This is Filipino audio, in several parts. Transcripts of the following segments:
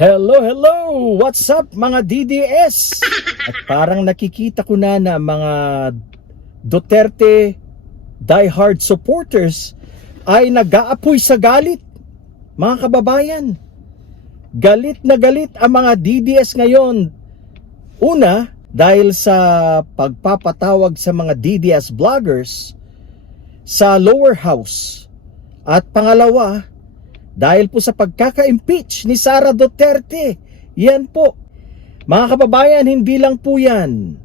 Hello, hello! What's up mga DDS? At parang nakikita ko na na mga Duterte diehard supporters ay nag-aapoy sa galit. Mga kababayan, galit na galit ang mga DDS ngayon. Una, dahil sa pagpapatawag sa mga DDS vloggers sa lower house. At pangalawa, dahil po sa pagkaka-impeach ni Sara Duterte. Yan po. Mga kababayan, hindi lang po yan.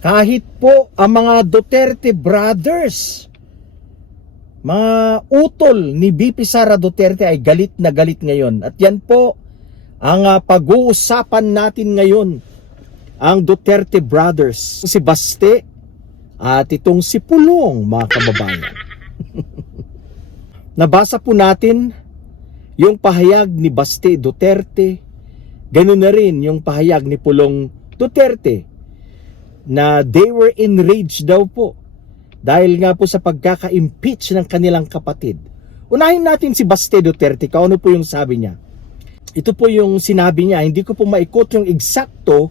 Kahit po ang mga Duterte brothers, mga utol ni BP Sara Duterte ay galit na galit ngayon. At yan po ang ah, pag-uusapan natin ngayon. Ang Duterte brothers, si Baste at itong si Pulong, mga kababayan. Nabasa po natin yung pahayag ni Baste Duterte, ganun na rin yung pahayag ni Pulong Duterte na they were enraged daw po dahil nga po sa pagkaka-impeach ng kanilang kapatid. Unahin natin si Baste Duterte, kung ano po yung sabi niya. Ito po yung sinabi niya, hindi ko po maikot yung eksakto,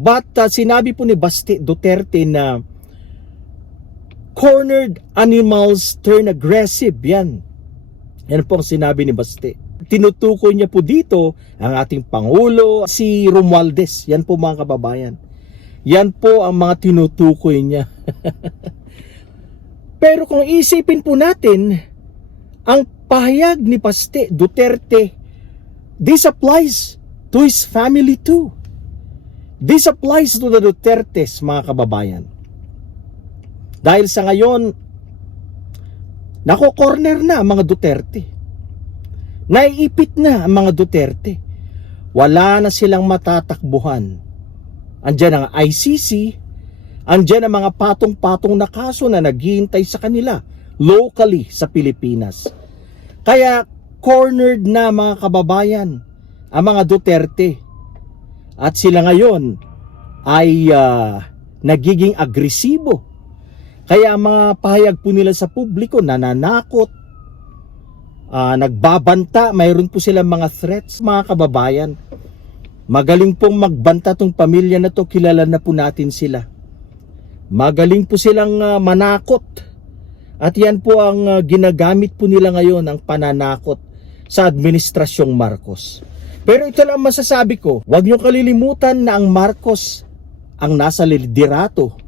but uh, sinabi po ni Baste Duterte na cornered animals turn aggressive. Yan. Yan po ang sinabi ni Baste. Tinutukoy niya po dito ang ating Pangulo, si Romualdez. Yan po mga kababayan. Yan po ang mga tinutukoy niya. Pero kung isipin po natin, ang pahayag ni Baste Duterte, this applies to his family too. This applies to the Dutertes, mga kababayan. Dahil sa ngayon, nako-corner na ang mga Duterte. Naiipit na ang mga Duterte. Wala na silang matatakbuhan. Andyan ang ICC, andyan ang mga patong-patong na kaso na naghihintay sa kanila locally sa Pilipinas. Kaya cornered na mga kababayan ang mga Duterte. At sila ngayon ay ah, nagiging agresibo. Kaya ang mga pahayag po nila sa publiko, nananakot, ah, nagbabanta, mayroon po silang mga threats, mga kababayan. Magaling pong magbanta tong pamilya na to, kilala na po natin sila. Magaling po silang ah, manakot. At yan po ang ah, ginagamit po nila ngayon, ang pananakot sa administrasyong Marcos. Pero ito lang masasabi ko, huwag niyo kalilimutan na ang Marcos ang nasa liderato.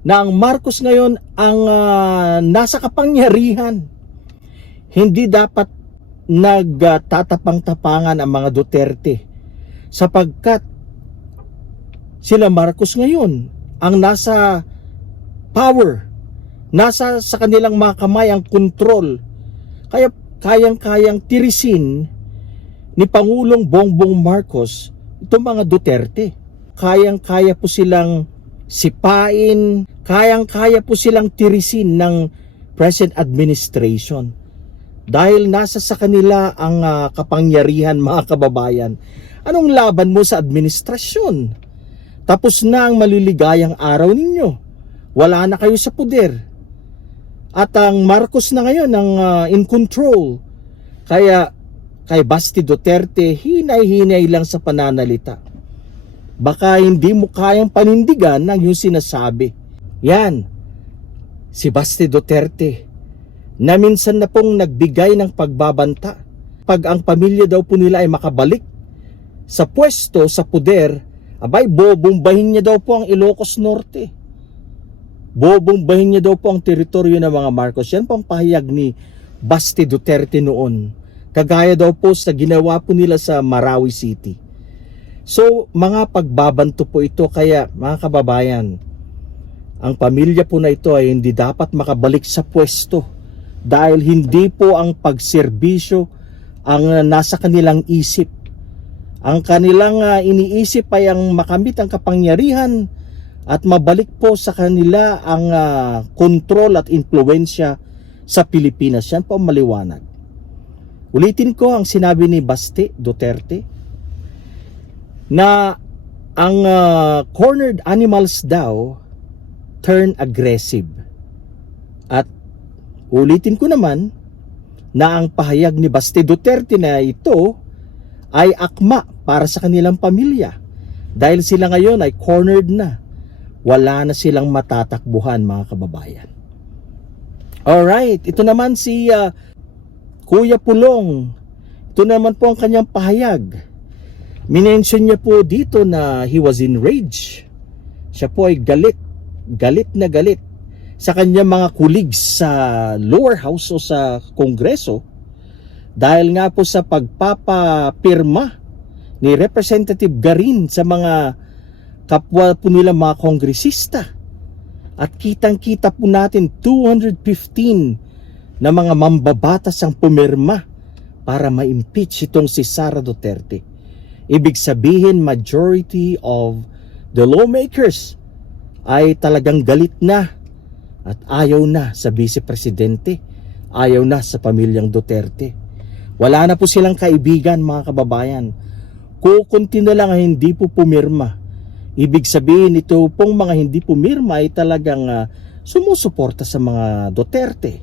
Na ang Marcos ngayon ang ah, nasa kapangyarihan. Hindi dapat nagtatapang-tapangan ang mga Duterte sapagkat sila Marcos ngayon ang nasa power, nasa sa kanilang mga kamay ang kontrol. Kaya kayang-kayang tirisin ni Pangulong Bongbong Marcos itong mga Duterte. Kayang-kaya po silang sipain, kayang-kaya po silang tirisin ng present administration. Dahil nasa sa kanila ang ah, kapangyarihan mga kababayan. Anong laban mo sa administrasyon? Tapos na ang maliligayang araw ninyo. Wala na kayo sa puder. At ang Marcos na ngayon ang ah, in control. Kaya kay Basti Duterte, hinay-hinay lang sa pananalita. Baka hindi mo kayang panindigan ang yung sinasabi. Yan, si Basti Duterte, na minsan na pong nagbigay ng pagbabanta. Pag ang pamilya daw po nila ay makabalik sa pwesto, sa puder, abay, bobombahin niya daw po ang Ilocos Norte. Bobombahin niya daw po ang teritoryo ng mga Marcos. Yan po pahayag ni Basti Duterte noon. Kagaya daw po sa ginawa po nila sa Marawi City. So, mga pagbabanto po ito kaya mga kababayan, ang pamilya po na ito ay hindi dapat makabalik sa pwesto dahil hindi po ang pagserbisyo ang uh, nasa kanilang isip. Ang kanilang uh, iniisip ay ang makamit ang kapangyarihan at mabalik po sa kanila ang uh, kontrol at impluensya sa Pilipinas. Yan po ang maliwanag. Ulitin ko ang sinabi ni Baste Duterte na ang uh, cornered animals daw turn aggressive. At ulitin ko naman na ang pahayag ni Baste Duterte na ito ay akma para sa kanilang pamilya. Dahil sila ngayon ay cornered na. Wala na silang matatakbuhan mga kababayan. Alright, ito naman si ah, Kuya Pulong. Ito naman po ang kanyang pahayag. Minention niya po dito na he was enraged. Siya po ay galit, galit na galit sa kanyang mga colleagues sa lower house o sa kongreso dahil nga po sa pagpapapirma ni Representative Garin sa mga kapwa po nila mga kongresista. At kitang-kita po natin 215 na mga mambabatas ang pumirma para ma-impeach itong si Sara Duterte. Ibig sabihin majority of the lawmakers ay talagang galit na at ayaw na sa vice presidente, ayaw na sa pamilyang Duterte. Wala na po silang kaibigan mga kababayan. Kukunti na lang ang hindi po pumirma. Ibig sabihin ito pong mga hindi pumirma ay talagang ah, sumusuporta sa mga Duterte.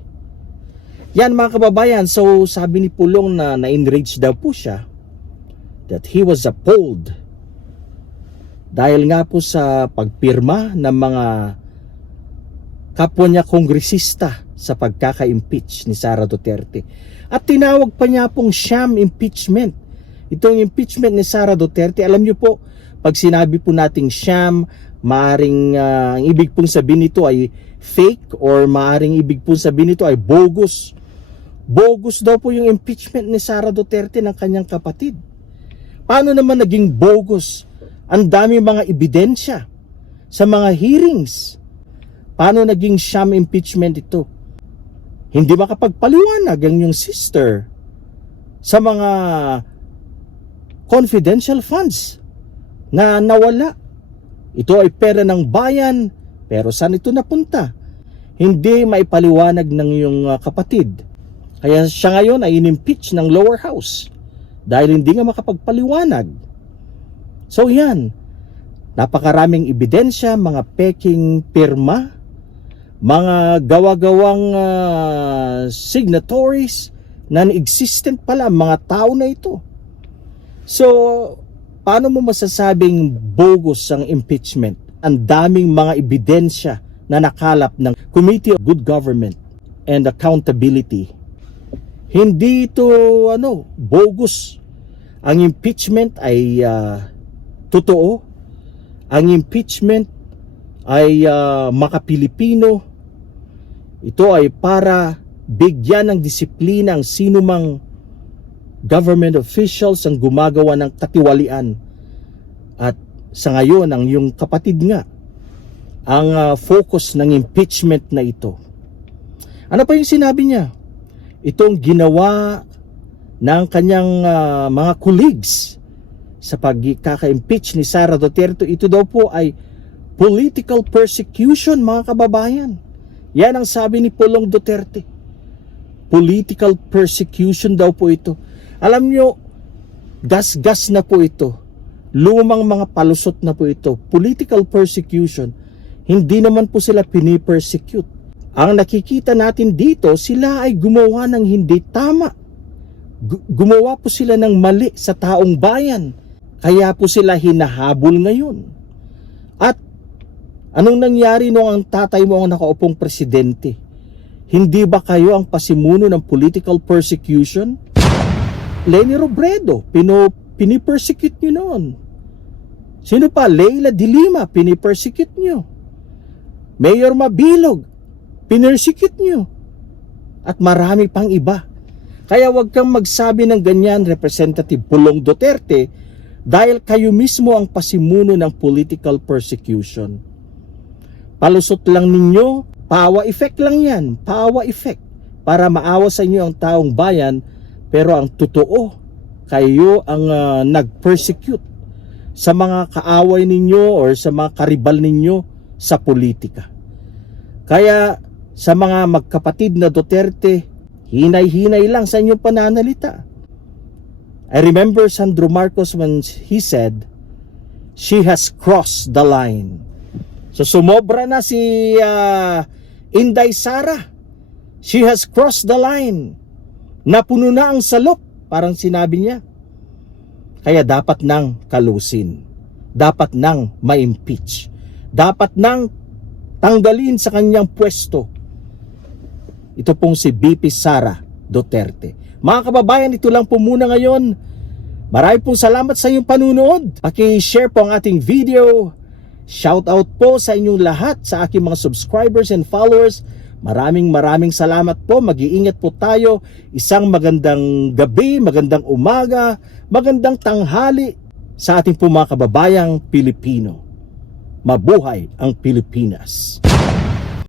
Yan mga kababayan, so sabi ni Pulong na na-enrage daw po siya that he was appalled dahil nga po sa pagpirma ng mga kapwa niya kongresista sa pagkaka-impeach ni Sara Duterte. At tinawag pa niya pong sham impeachment. Itong impeachment ni Sara Duterte, alam niyo po, pag sinabi po nating sham, maaring ah, ang ibig pong sabihin nito ay fake or maaring ibig pong sabihin nito ay bogus. Bogus daw po yung impeachment ni Sara Duterte ng kanyang kapatid. Paano naman naging bogus? Ang dami mga ebidensya sa mga hearings. Paano naging sham impeachment ito? Hindi makapagpaliwanag ang yung sister sa mga confidential funds na nawala. Ito ay pera ng bayan, pero saan ito napunta? Hindi maipaliwanag ng iyong uh, kapatid. Kaya siya ngayon ay inimpeach ng lower house dahil hindi nga makapagpaliwanag. So yan, napakaraming ebidensya, mga peking pirma, mga gawa-gawang ah, signatories na existent pala mga tao na ito. So, paano mo masasabing bogus ang impeachment? Ang daming mga ebidensya na nakalap ng Committee of Good Government and Accountability. Hindi ito ano, bogus. Ang impeachment ay ah, totoo. Ang impeachment ay ah, makapilipino. Ito ay para bigyan ng disiplina ang sinumang government officials ang gumagawa ng katiwalian. At sa ngayon, ang yung kapatid nga, ang ah, focus ng impeachment na ito. Ano pa yung sinabi niya? Itong ginawa ng kanyang ah, mga colleagues sa pagkaka-impeach ni Sara Duterte, ito daw po ay political persecution mga kababayan. Yan ang sabi ni Pulong Duterte. Political persecution daw po ito. Alam nyo, gas-gas na po ito. Lumang mga palusot na po ito. Political persecution. Hindi naman po sila pinipersecute. Ang nakikita natin dito, sila ay gumawa ng hindi tama. Gu- gumawa po sila ng mali sa taong bayan. Kaya po sila hinahabol ngayon. At anong nangyari nung ang tatay mo ang nakaupong presidente? Hindi ba kayo ang pasimuno ng political persecution? Lenny Robredo, pino, pinipersecute nyo noon. Sino pa? Leila de Lima, pinipersecute nyo. Mayor Mabilog, pinersecute nyo. At marami pang iba. Kaya wag kang magsabi ng ganyan, Representative Pulong Duterte, dahil kayo mismo ang pasimuno ng political persecution. Palusot lang ninyo, pawa effect lang yan, pawa effect, para maawa sa inyo ang taong bayan, pero ang totoo, kayo ang ah, nag-persecute sa mga kaaway ninyo or sa mga karibal ninyo sa politika. Kaya sa mga magkapatid na Duterte, hinay-hinay lang sa inyong pananalita. I remember Sandro Marcos when he said, she has crossed the line. So sumobra na si ah, Inday Sara. She has crossed the line. Napuno na ang salop, parang sinabi niya. Kaya dapat nang kalusin. Dapat nang ma-impeach. Dapat nang tanggalin sa kanyang pwesto. Ito pong si BP Sara Duterte. Mga kababayan, ito lang po muna ngayon. Marami pong salamat sa inyong panunood. Paki-share po ang ating video. Shout out po sa inyong lahat sa aking mga subscribers and followers. Maraming maraming salamat po. Mag-iingat po tayo. Isang magandang gabi, magandang umaga, magandang tanghali sa ating po mga kababayang Pilipino. Mabuhay ang Pilipinas.